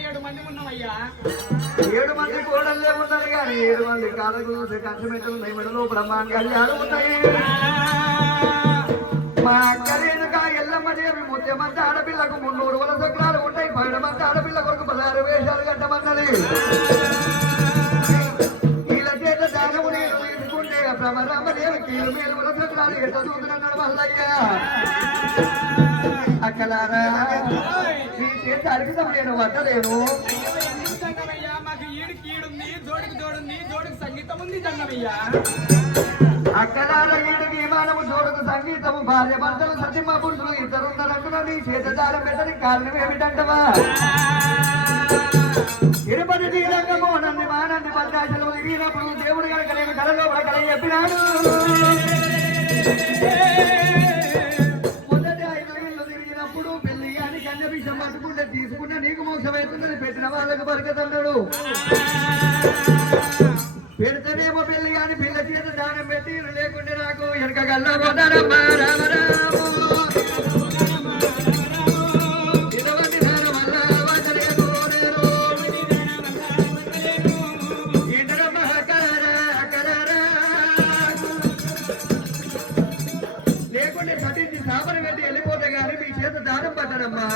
7 మంది ఉన్నామయ్యా. 7 మంది కోడళ్ళే ఉన్నారు కానీ 7 మంది కాళ్ళకు కంచమెట్టలు మెడలో బ్రహ్మాండాలు ఉన్నాయి. మా అక్కలేనుక ఎల్లమ్మ దేవి ముత్యమంత ఆడపిల్లకు 300 వల చక్రాలు ఉంటాయి. 10 మంది ఆడపిల్ల కొరకు 16 వేషాలు కట్టమన్నది. వీళ్ళ చేత దానము నేను తీసుకుంటే బ్రహ్మరామదేవి కీలు మేలు వల చక్రాలు ఎట్ట చూస్తున్నాడు మల్లయ్య. అక్కలారా నీ చేత అడిగితం నేను వద్దలేను. మాకు ఈడికి ఈడుంది, జోడికి జోడుంది, జోడికి సంగీతం ఉంది జంగమయ్యా. అక్కలారా ఈడికి విమానము జోడుకు సంగీతము భార్య భర్తలు సత్యమ పురుషులు ఇద్దరున్నారంటున్నా నీ చేత దారం పెట్టని కారణం ఏమిటంటవా? ఇరుపతి తీరంగము నంది మానంది పద్దాశలు వీరప్పుడు దేవుడు కనుక నేను కళలో కళ చెప్పినాడు. మొదటి 5 ఏళ్ళు తిరిగినప్పుడు పెళ్లి అని కన్య విషయం పట్టుకుంటే తీసుకుంటే నీకు మోసమవుతుందని పెట్టిన వాళ్ళకు బరకతన్నాడు. పెడితేనేమో పెళ్లి కానీ పిల్ల చేత దానం పెట్టి లేకుంటే నాకు వెనక గల్లా పోతారమ్మా రామరాము. లేకుంటే కట్టించి సాపన పెట్టి వెళ్ళిపోతే కానీ మీ చేత దానం పడ్డారమ్మా.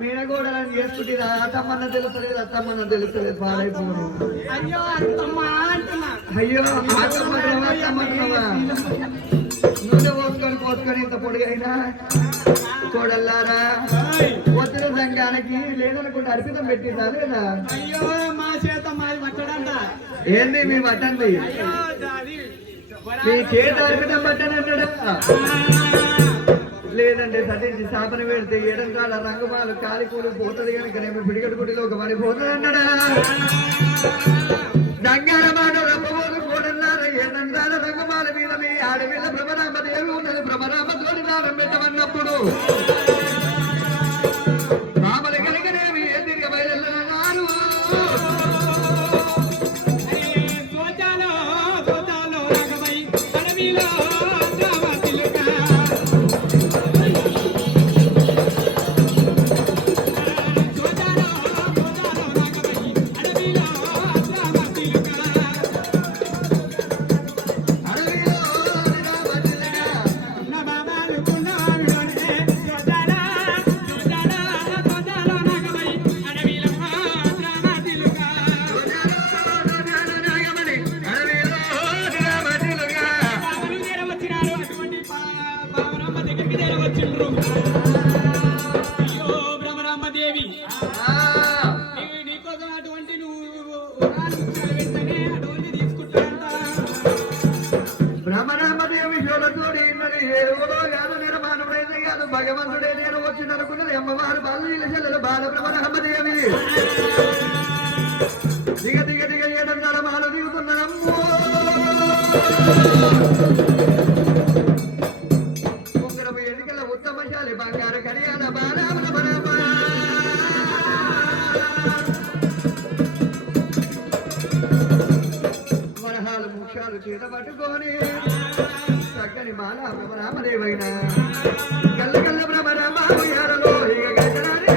మీనగోడలని చేసుకుంటే అత్తమ్మన్న తెలుస్తలేదు, అత్తమ్మన్న తెలుస్తలేదు, పాడైపోను. అయ్యో అత్తమ్మన్నవా నూనె పోసుకొని ఇంత పొడిగైనా కోడల్లారా వచ్చిన సంఘానికి లేదనుకుంటే అర్పితం పెట్టిందా లేదా? అయ్యో మా చేత మాది పట్టడంట. ఏంది మీ పట్టండి? మీ చేత అర్పితం పట్టనంటాడా? లేదంటే సతీసి స్థాపన పెడితే ఎడంకాల రంగుమాలు కాలికూలు పోతుంది కనుక నేను పిడిగడు గుడిలో ఒక పని పోతుంది అన్నాడా? దంగాల మాట రమ్మబోదు కోడల్లారా ఏడంగాల రంగుమాల మీద మీ ఆడపిల్ల భ్రమరామదేవి ఉన్నది. భ్రమరామతోని దానం పెట్టమన్నప్పుడు రామల కనుకనేమి ఏ తిరిగి బయలున్నారు. బ్రహ్మరామదేవి శోధతోడి ఏదో కాదు నిర్మాణుడైతే కాదు భగవంతుడే నేను వచ్చిననుకున్నది అమ్మవారు బాలు వీళ్ళ చెల్లెలు బాల బ్రహ్మరామదేవి దిగ దిగ దిగ ఏడంగాల మాల దిగుతున్నారమ్మో. ఉంగరపు ఎన్నికల ఉత్తమశాలి బంగారు కడియాల వరహాలు ముఖ్యాలు చేత పట్టుకొని చక్కని మాల బ్రహ్మరామదేవైన గల్ల గల్ల బ్రహ్మరామ ఉయ్యాలలో ఇక గజరాని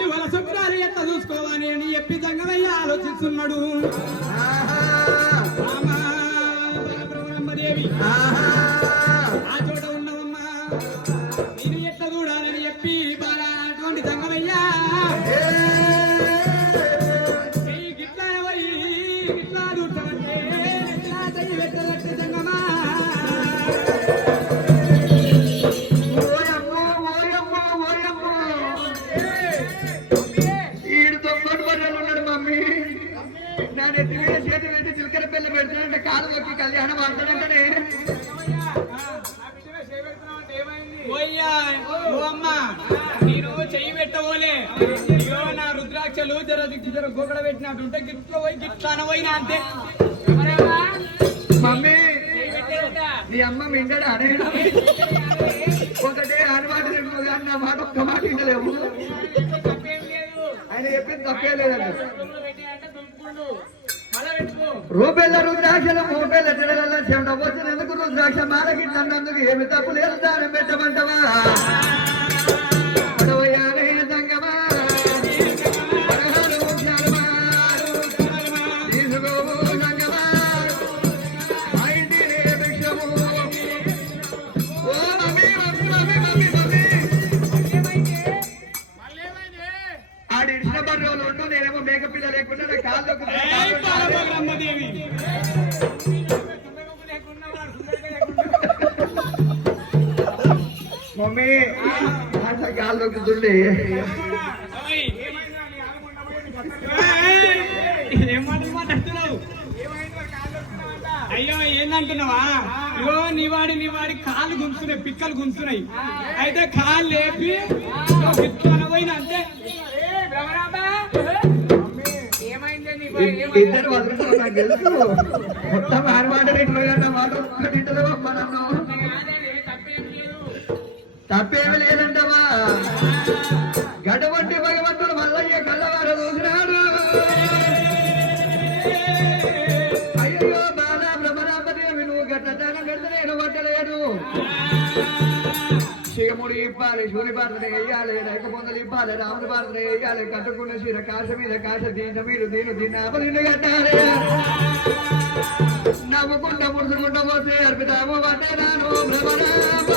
అటువంటి వలసపురాలు ఎట్లా చూసుకోవాలి అని చెప్పి జంగమయ్య ఆలోచిస్తున్నాడు. బ్రహ్మదేవి ఆ చోట ఉన్నవమ్మా నేను ఎట్లా చూడాలని చెప్పి బాగా అటువంటి జంగమయ్య చెయ్యి గిట్లా పోయి గిట్లా చూడటమంటే ఇట్లా చెయ్యి పెట్టదట్టు జంగమా. చేతి పెట్టి చిలకర పిల్ల పెడుతుంటే కాలు మొక్కి కళ్యాణం ఆడుతాడంటే నేను చెయ్యి పెట్టబోలే ఇగో నా రుద్రాక్షలు జర గోకడ పెట్టినట్టుంటే గిట్లో పోయి గిట్లా పోయినా అంతే. మమ్మీ నీ అమ్మ మింగడ అనే ఒకటే అనమాట నా మాట ఒక్క మాట వినలేము. ఆయన చెప్పింది తప్పే లేదండి. రూపాయల రుద్రాక్షలు మూపేళ్ళ తిరగల చెమట వచ్చినందుకు రుద్రాక్ష మాలకి తన్నందుకు ఏమి తప్పు లేదు దానం పెట్టమంటవా సంగమా తీసుకోవు సంగమా భిక్షము. ఓ మమ్మీ ఆడి ఇచ్చిన బర్రెలు ఉంటూ నేనేమో మేకపిల్ల లేకుండా నా కాళ్ళకు మమ్మీ కాళ్ళకు దుండి అయ్యో ఏందంటున్నావా? ఇగో నీవాడి కాళ్ళు గుంచున్నాయి, పిక్కలు గుంచున్నాయి. అయితే కాళ్ళు లేపి పోయినా అంతే. ఇద్దరు వదులుతారు నాకు తెలుసు. మొత్తం ఆడమాట మాట ఒక్కటింటలో నన్ను తప్పేమి లేదంటవా. గడవంటి భగవంతుడు మల్లయ్య కళ్ళవారు చూసినాడు. అయ్యో బాలా బ్రహ్మరామదేవి నువ్వు గట్ల దానం పెడితే నేను పట్టలేను. శివముడు ఇప్పాలి, సూర్య పాత్ర వేయాలి, రైతు పొందలు ఇప్పాలి, రాముడి పాత్ర వేయాలి, కట్టుకున్న చీర కాశ మీద కాశ దీన మీరు దీని అపదిండు కట్టాలి. నవ్వుకుంటా ముడుచుకుంటా పోతే అర్పితాము పట్టేనాను భ్రమరామ.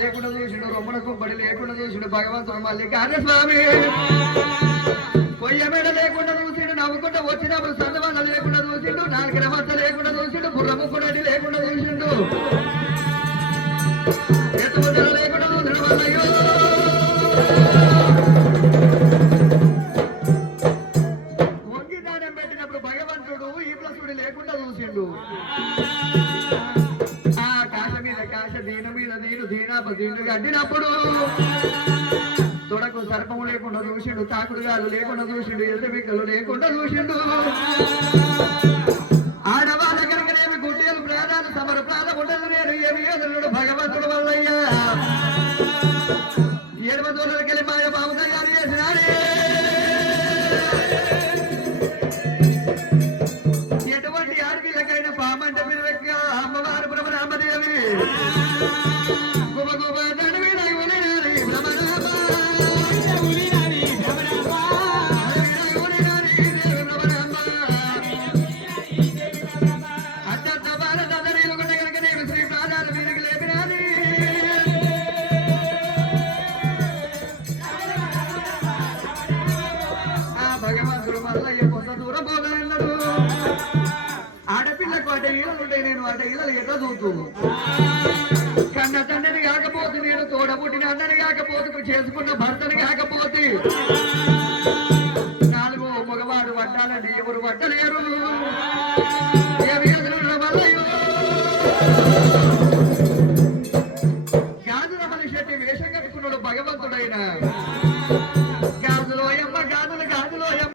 లేకుండా చూసిండు, రొమ్మలకు బడి లేకుండా చూసిండు భగవంతుడు మల్లికార్జున స్వామి. పొయ్య మీద లేకుండా చూసిండు, నవ్వుకుంటూ వచ్చినప్పుడు సందవాళ్ళ లేకుండా చూసిండు, నాలుగు రమత్త లేకుండా చూసిండు, బుర్రముక్కుడని లేకుండా చూసిండు, ఎత్తుముద్దల లేకుండా చూసిండు మల్లయ్యో. వంగి దానం పెట్టినప్పుడు భగవంతుడు ఈ ప్లసుడు లేకుండా చూసిండు. దీనుగా అడ్డినప్పుడు తొడకు సర్పము లేకుండా చూసిండు, తాకుడు గాలు లేకుండా చూసిండు, ఎదురుమిక్కలు లేకుండా చూసిండు. ఆడవాళ్ళ కనుకనేమి గుడ్డేలు ప్రాణాలు సమర ప్రాణం ఉండదు నేను ఏమి ఎదురుడు భగవంతుడు వల్లయ్యా. 7 రోజులకెళ్ళి మాయ బాబు తయారు చేసినాడే. ఎటువంటి ఆడపిల్లకైనా పామంటే మీరు అమ్మవారు బ్రహ్మరామదేవి కాకపోతే నేను తోడబుట్టిన అన్నని కాకపోతే చేసుకున్న భర్తని కాకపోతే నాలుగో మగవాడు పడ్డాలని ఎవరు పడ్డలేరు ఏమి ఎదురున్న వల్లయో గాజుల మనిషి వేషం కట్టుకున్నాడు భగవంతుడైన